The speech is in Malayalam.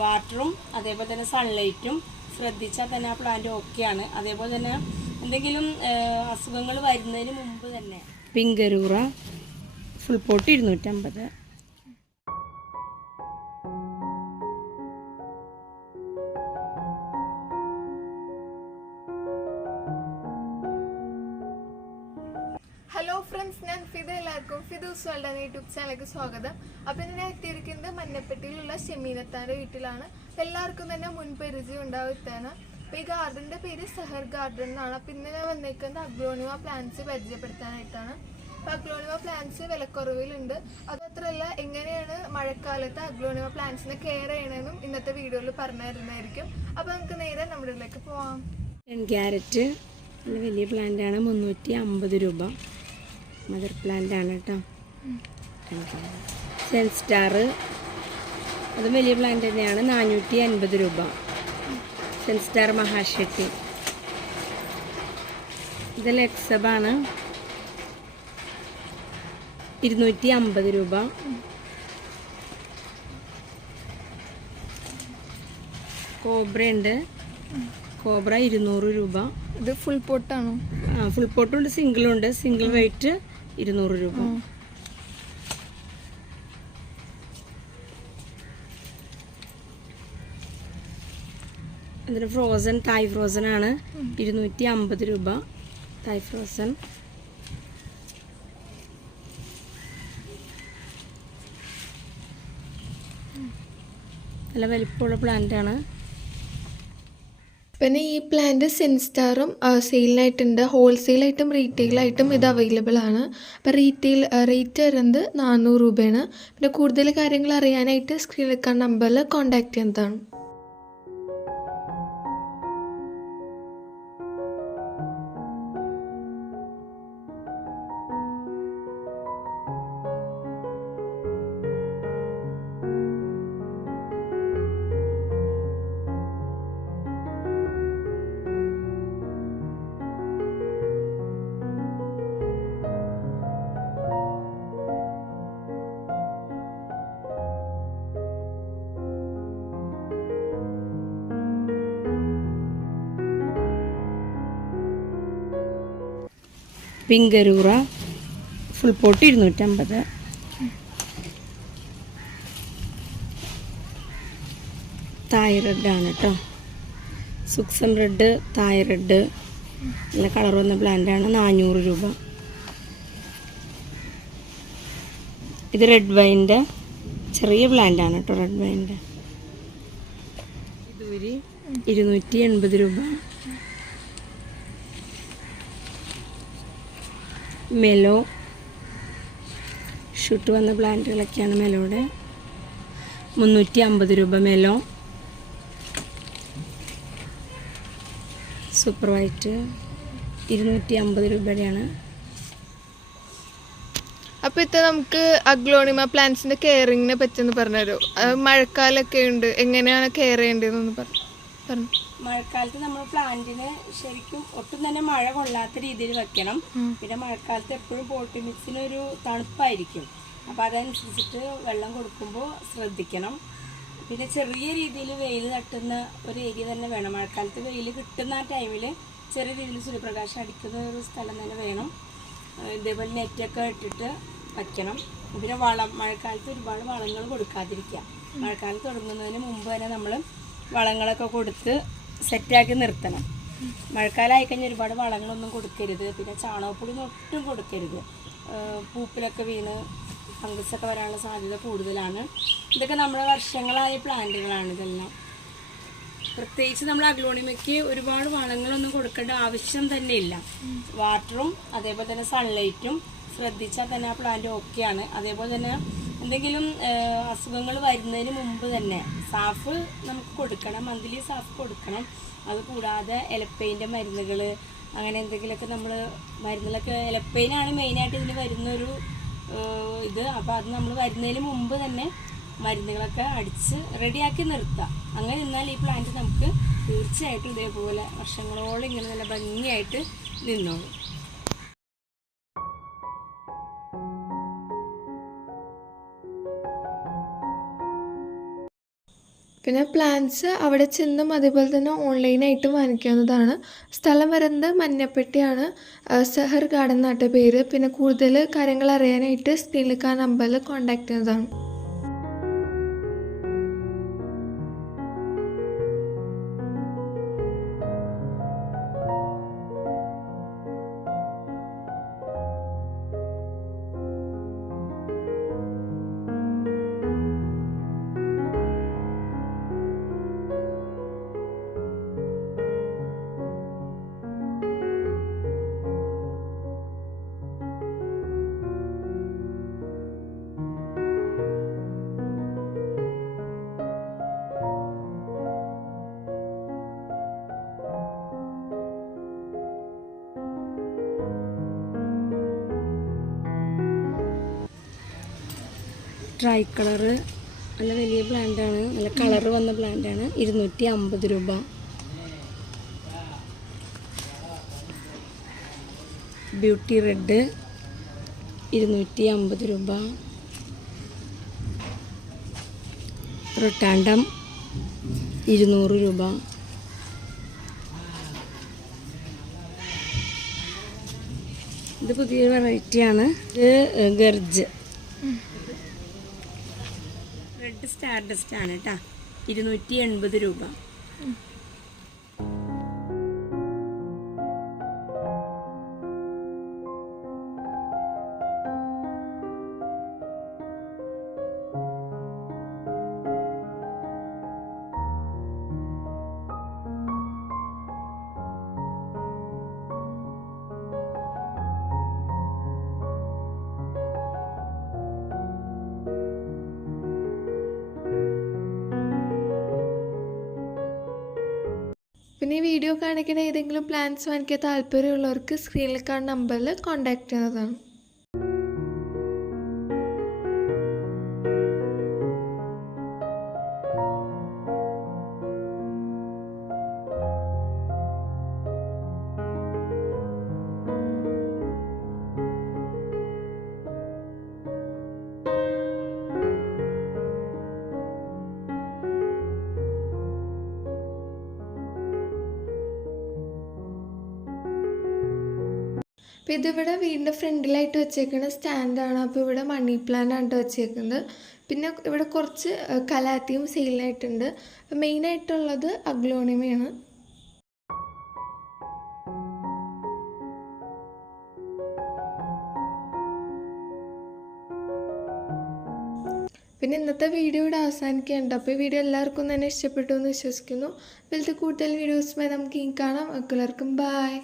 വാട്ടറും അതേപോലെ തന്നെ സൺലൈറ്റും ശ്രദ്ധിച്ചാൽ തന്നെ ആ പ്ലാന്റ് ഓക്കെയാണ് അതേപോലെ തന്നെ എന്തെങ്കിലും അസുഖങ്ങൾ വരുന്നതിന് മുമ്പ് തന്നെ. പിങ്കരൂറ ഫുൾ പോട്ട് ഇരുന്നൂറ്റമ്പത്. ഫ്രണ്ട്സ് ഞാൻ ഫിദ എല്ലാവർക്കും ഫിദൂസ് എന്ന യൂട്യൂബ് ചാനലിലേക്ക് സ്വാഗതം. അപ്പം ഇന്ന് ഞാൻ എത്തിയിരിക്കുന്നത് മഞ്ഞപ്പെട്ടിയിലുള്ള ഷെമീനത്താന്റെ വീട്ടിലാണ്. എല്ലാവർക്കും തന്നെ മുൻപരിചയം ഉണ്ടാവും ഇത്തേന് അപ്പം ഈ ഗാർഡന്റെ പേര് സഹർ ഗാർഡൻ എന്നാണ്. അപ്പം ഇന്ന് ഞാൻ വന്നേക്കുന്നത് അഗ്ലോണിമ പ്ലാന്റ്സ് പരിചയപ്പെടുത്താനായിട്ടാണ്. അപ്പം അഗ്ലോണിമ പ്ലാന്റ്സ് വിലക്കുറവിലുണ്ട്. അതത്രല്ല എങ്ങനെയാണ് മഴക്കാലത്ത് അഗ്ലോണിമ പ്ലാന്റ്സിനെ കെയർ ചെയ്യണമെന്നും ഇന്നത്തെ വീഡിയോയിൽ പറഞ്ഞു തരുന്നതായിരിക്കും അപ്പം നമുക്ക് നേരെ നമ്മുടെ ഇതിലേക്ക് പോവാം. ക്യാരറ്റ് വലിയ പ്ലാന്റാണ്. മുന്നൂറ്റി അമ്പത് രൂപ. മദർ പ്ലാന്റ് ആണ് കേട്ടോ. സെൻ സ്റ്റാർ അത് വലിയ പ്ലാന്റ് തന്നെയാണ്. നാനൂറ്റി അൻപത് രൂപ. സെൻ സ്റ്റാർ മഹാഷെട്ടി ഇത് ലെക്സബാണ് ഇരുന്നൂറ്റി അമ്പത് രൂപ. കോബ്ര ഉണ്ട്. കോബ്ര ഇരുന്നൂറ് രൂപ. ഇത് ഫുൾ പോട്ടാണോ ആ ഫുൾ പോട്ടുണ്ട് സിംഗിളുണ്ട് സിംഗിൾ റേറ്റ് ഇരുന്നൂറ് രൂപ. അതിന് ഫ്രോസൺ തായ് ഫ്രോസൺ ആണ്. ഇരുന്നൂറ്റി അമ്പത് രൂപ. തായ് ഫ്രോസൺ നല്ല വലിപ്പമുള്ള പ്ലാന്റ് ആണ്. പിന്നെ ഈ പ്ലാന്റ് സെൻസ്റ്റാറും സെയിലിനായിട്ടുണ്ട് ഹോൾസെയിലായിട്ടും റീറ്റെയിലായിട്ടും ഇത് അവൈലബിൾ ആണ്. അപ്പോൾ റീറ്റെയിൽ റേറ്റ് വരുന്നത് നാനൂറ് രൂപയാണ്. പിന്നെ കൂടുതൽ കാര്യങ്ങൾ അറിയാനായിട്ട് സ്ക്രീനിൽ കാണുന്ന നമ്പറിൽ കോൺടാക്ട് ചെയ്യുന്നതാണ്. പിങ്കരൂറ. ഫുൾ പോട്ട് ഇരുന്നൂറ്റമ്പത്. തായ് റെഡ് ആണ് കേട്ടോ സുക്സം റെഡ് തായ് റെഡ് നല്ല കളർ വന്ന പ്ലാന്റാണ് നാനൂറ് രൂപ. ഇത് റെഡ് വൈന്റെ ചെറിയ പ്ലാന്റാണ് കേട്ടോ റെഡ് വൈന്റെ ഇതുവരെ ഇരുന്നൂറ്റി എൺപത് രൂപ. മെലോ ഷൂട്ട് വന്ന പ്ലാന്റുകളൊക്കെയാണ് മെലോയുടെ. മുന്നൂറ്റി അമ്പത് രൂപ മെലോ. Super white. ഇരുന്നൂറ്റി അമ്പത് രൂപയുടെയാണ്. അപ്പോൾ ഇത് നമുക്ക് അഗ്ലോണിമ പ്ലാന്റ്സിന്റെ കെയറിങ്ങിനെ പറ്റിയൊന്ന് പറഞ്ഞുതരൂ. അത് മഴക്കാലമൊക്കെ ഉണ്ട്. എങ്ങനെയാണ് കെയർ ചെയ്യേണ്ടതെന്ന് പറഞ്ഞു പറഞ്ഞു മഴക്കാലത്ത് നമ്മൾ പ്ലാന്റിന് ശരിക്കും ഒട്ടും തന്നെ മഴ കൊള്ളാത്ത രീതിയിൽ വെക്കണം. പിന്നെ മഴക്കാലത്ത് എപ്പോഴും പോട്ടി മിക്സിന് ഒരു തണുപ്പായിരിക്കും. അപ്പോൾ അതനുസരിച്ചിട്ട് വെള്ളം കൊടുക്കുമ്പോൾ ശ്രദ്ധിക്കണം. പിന്നെ ചെറിയ രീതിയിൽ വെയിൽ തട്ടുന്ന ഒരു ഏരിയ തന്നെ വേണം. മഴക്കാലത്ത് വെയിൽ കിട്ടുന്ന ആ ടൈമിൽ ചെറിയ രീതിയിൽ സൂര്യപ്രകാശം അടിക്കുന്ന ഒരു സ്ഥലം തന്നെ വേണം. ഇതേപോലെ നെറ്റൊക്കെ ഇട്ടിട്ട് വയ്ക്കണം പിന്നെ വളം മഴക്കാലത്ത് ഒരുപാട് വളങ്ങൾ കൊടുക്കാതിരിക്കുക. മഴക്കാലം തുടങ്ങുന്നതിന് മുമ്പ് തന്നെ നമ്മൾ വളങ്ങളൊക്കെ കൊടുത്ത് സെറ്റാക്കി നിർത്തണം. മഴക്കാലമായി കഴിഞ്ഞാൽ ഒരുപാട് വളങ്ങളൊന്നും കൊടുക്കരുത്. പിന്നെ ചാണകപ്പൊടി ഒട്ടും കൊടുക്കരുത്. പൂപ്പിലൊക്കെ വീണ് ഫംഗസൊക്കെ വരാനുള്ള സാധ്യത കൂടുതലാണ്. ഇതൊക്കെ നമ്മുടെ വർഷങ്ങളായ പ്ലാന്റുകളാണ് ഇതെല്ലാം. പ്രത്യേകിച്ച് നമ്മൾ അഗ്ലോണിമയ്ക്ക് ഒരുപാട് വളങ്ങളൊന്നും കൊടുക്കേണ്ട ആവശ്യം തന്നെ ഇല്ല. വാട്ടറും അതേപോലെ തന്നെ സൺലൈറ്റും ശ്രദ്ധിച്ചാൽ തന്നെ ആ പ്ലാന്റ് ഓക്കെയാണ് അതേപോലെ തന്നെ എന്തെങ്കിലും അസുഖങ്ങൾ വരുന്നതിന് മുമ്പ് തന്നെ സാഫ് നമുക്ക് കൊടുക്കണം മന്ത്ലി സാഫ് കൊടുക്കണം. അത് കൂടാതെ എലപ്പൈന്റെ മരുന്നുകൾ അങ്ങനെ എന്തെങ്കിലുമൊക്കെ നമ്മൾ മരുന്നിലൊക്കെ എലപ്പൈനാണ് മെയിനായിട്ട് ഇതിന് വരുന്നൊരു ഇത്. അപ്പോൾ അത് നമ്മൾ വരുന്നതിന് മുമ്പ് തന്നെ മരുന്നുകളൊക്കെ അടിച്ച് റെഡിയാക്കി നിർത്താം. അങ്ങനെ നിന്നാൽ ഈ പ്ലാന്റ് നമുക്ക് തീർച്ചയായിട്ടും ഇതേപോലെ വർഷങ്ങളോളം ഇങ്ങനെ നല്ല ഭംഗിയായിട്ട് നിന്നോളും. പിന്നെ പ്ലാൻസ് അവിടെ ചെന്നും അതേപോലെ തന്നെ ഓൺലൈനായിട്ട് വാങ്ങിക്കാവുന്നതാണ്. സ്ഥലം വരുന്നത് മഞ്ഞപ്പെട്ടിയാണ്. സെഹർ ഗാർഡൻ എന്നാട്ട പേര്. പിന്നെ കൂടുതൽ കാര്യങ്ങൾ അറിയാനായിട്ട് സ്ക്രീനിൽ കാണുന്ന നമ്പറിൽ കോൺടാക്റ്റ് ചെയ്യുന്നതാണ്. ട്രൈ കളറ് നല്ല വലിയ പ്ലാന്റാണ് നല്ല കളർ വന്ന പ്ലാന്റാണ് ഇരുന്നൂറ്റി അമ്പത് രൂപ. ബ്യൂട്ടി റെഡ് ഇരുന്നൂറ്റി അമ്പത് രൂപ. റൊട്ടാണ്ടം ഇരുന്നൂറ് രൂപ. ഇത് പുതിയൊരു വെറൈറ്റിയാണ് ഇത് ഗർജ്. റെഡ് സ്റ്റാർ ഡസ്റ്റ് ആണ് കേട്ടോ. ഇരുന്നൂറ്റി എൺപത് രൂപ ഈ വീഡിയോ കാണിക്കുന്ന ഏതെങ്കിലും പ്ലാൻസ് വാങ്ങിക്കാൻ താല്പര്യമുള്ളവർക്ക് സ്ക്രീനിൽ കാണുന്ന നമ്പറിൽ കോൺടാക്ട് ചെയ്യുന്നതാണ് അപ്പോൾ ഇതിവിടെ വീടിന്റെ ഫ്രണ്ടിലായിട്ട് വെച്ചേക്കുന്ന സ്റ്റാൻഡാണ് അപ്പോൾ ഇവിടെ മണി പ്ലാന്റ് ആണ് വെച്ചേക്കുന്നത്. പിന്നെ ഇവിടെ കുറച്ച് കലാത്തിയും സെയിലായിട്ടുണ്ട് മെയിനായിട്ടുള്ളത് അഗ്ലോണിമയാണ് പിന്നെ ഇന്നത്തെ വീഡിയോ ഇവിടെ അവസാനിക്കേണ്ട അപ്പോൾ ഈ വീഡിയോ എല്ലാവർക്കും തന്നെ ഇഷ്ടപ്പെട്ടു എന്ന് വിശ്വസിക്കുന്നു. ഇതിലത്തെ കൂടുതൽ വീഡിയോസുമായി നമുക്ക് ഈ കാണാം. എല്ലാവർക്കും ബായ്